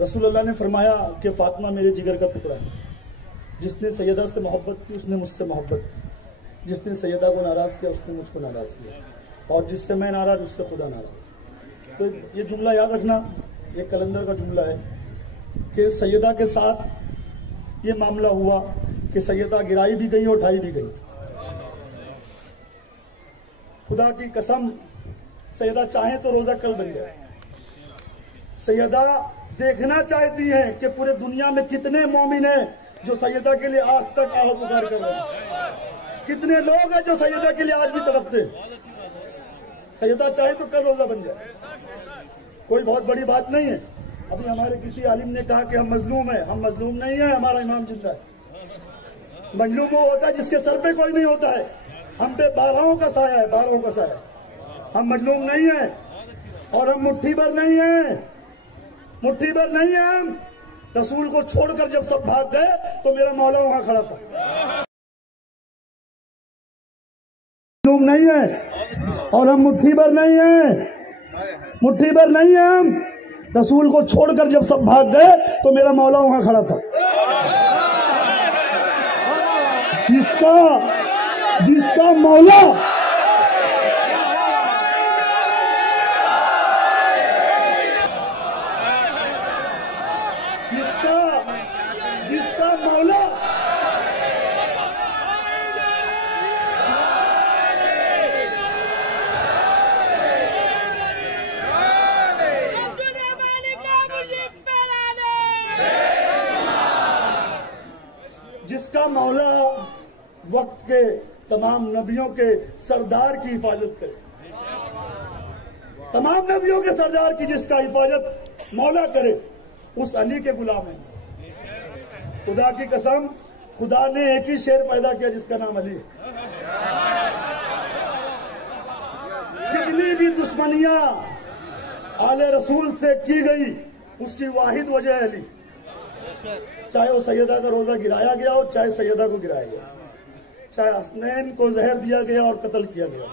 रसूलुल्लाह ने फरमाया कि फातिमा मेरे जिगर का टुकड़ा है। जिसने सैयदा से मोहब्बत की उसने मुझसे मोहब्बत की, जिसने सैयदा को नाराज किया उसने मुझको नाराज किया, और जिससे मैं नाराज उससे खुदा नाराज। तो ये जुमला याद रखना, ये कलंदर का जुमला है कि सैयदा के साथ ये मामला हुआ कि सैयदा गिराई भी गई और उठाई भी गई। खुदा की कसम, सैयदा चाहे तो रोजा कल बन जाए। सैयदा देखना चाहती है कि पूरे दुनिया में कितने मोमिन हैं जो सैयदा के लिए आज तक आह पुकार कर रहे हैं, कितने लोग हैं जो सैयदा के लिए आज भी तड़पते हैं। सैयदा चाहे तो कल रोजा बन जाए, कोई बहुत बड़ी बात नहीं है। अभी हमारे किसी आलिम ने कहा कि हम मजलूम है, हम मजलूम नहीं है, हमारा इमाम जिंदा है। मजलूम वो होता है जिसके सर पे कोई नहीं होता है, हम पे बारहों का साया है, बारहों का साया। हम मजलूम नहीं है और हम मुट्ठी भर नहीं है, मुट्ठी भर नहीं है। हम रसूल को छोड़कर जब सब भाग गए तो मेरा मौला वहां खड़ा था। मजलूम नहीं है और हम मुट्ठी भर नहीं है, मुट्ठी भर नहीं है। हम रसूल को छोड़कर जब सब भाग गए तो मेरा मौला वहां खड़ा था। जिसका मौला जिसका मौला जिसका मौला वक्त के तमाम नबियों के सरदार की हिफाजत करे, तमाम नबियों के सरदार की जिसका हिफाजत मौला करे, उस अली के गुलाम है। खुदा की कसम, खुदा ने एक ही शेर पैदा किया जिसका नाम अली है। जितनी भी दुश्मनियां आले रसूल से की गई उसकी वाहिद वजह अली। चाहे वो सैयदा का रोजा गिराया गया हो, चाहे सैयदा को गिराया गया, चाहे हसनैन को जहर दिया गया और कत्ल किया गया।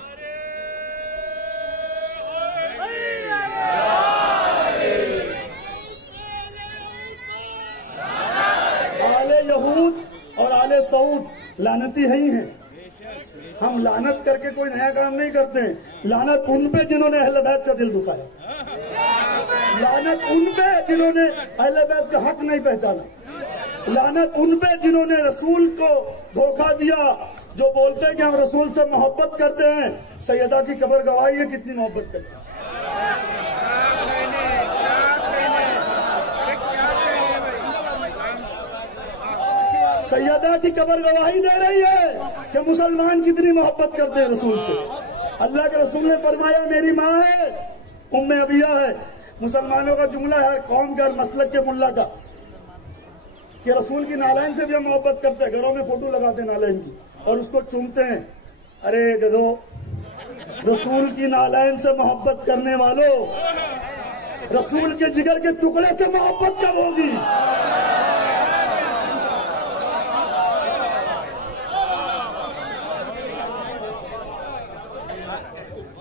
आले यहूद और आले सऊद लानती ही हैं। हम लानत करके कोई नया काम नहीं करते हैं। लानत उन पे जिन्होंने अहले बैत का दिल दुखाया, लानत उन पे जिन्होंने अहले बैत का हक नहीं पहचाना, लानत उन पे जिन्होंने रसूल को धोखा दिया, जो बोलते हैं कि हम रसूल से मोहब्बत करते हैं। सैयदा की कब्र गवाही है कितनी मोहब्बत करते हैं। सैयदा की कब्र गवाही दे रही है कि मुसलमान कितनी मोहब्बत करते हैं रसूल से। अल्लाह के रसूल ने फरमाया मेरी माँ है, उम्मे अबिया है। मुसलमानों का जुमला है, कौम का, मसलक के मुल्ला का, कि रसूल की नालैन से भी हम मोहब्बत करते हैं। घरों में फोटो लगाते हैं नालैन की और उसको चूमते हैं। अरे गधो, रसूल की नालैन से मोहब्बत करने वालों, रसूल के जिगर के टुकड़े से मोहब्बत कब होगी?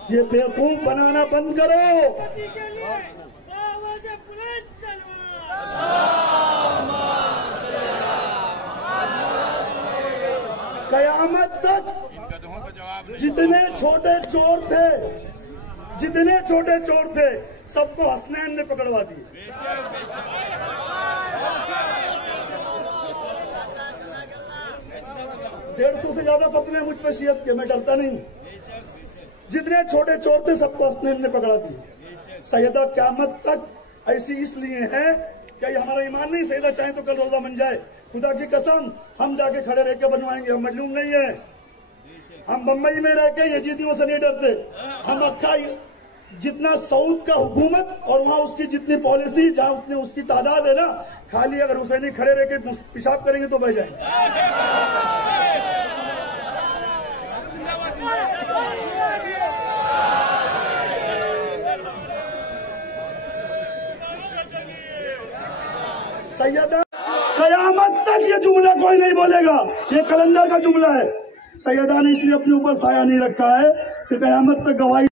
ये बेवकूफ बनाना बंद करो। कयामत तक जितने छोटे चोर थे, जितने छोटे चोर थे, सबको हसनैन ने पकड़वा दिए। 150 से ज्यादा फतवे मुझ पर शियत के, मैं डरता नहीं। जितने छोटे चोर थे सबको हसनैन ने पकड़ा दिए। सैयदा क़यामत तक ऐसी इसलिए है कि हमारा ईमान नहीं। सैयदा चाहे तो कल रोजा बन जाए। खुदा की कसम, हम जाके खड़े रह के बनवाएंगे। हम मजलूम नहीं है। हम बम्बई में रह के यजीदियों से नहीं डरते। हम अक्का जितना सऊद का हुकूमत और वहां उसकी जितनी पॉलिसी, जहां उतनी उसकी तादाद है ना, खाली अगर हुसैनी खड़े रह के पेशाब करेंगे तो बह जाएंगे। सैयदा कयामत तक ये जुमला कोई नहीं बोलेगा, ये कलंदर का जुमला है। सैयदा ने इसलिए अपने ऊपर साया नहीं रखा है कि कयामत तक गवाही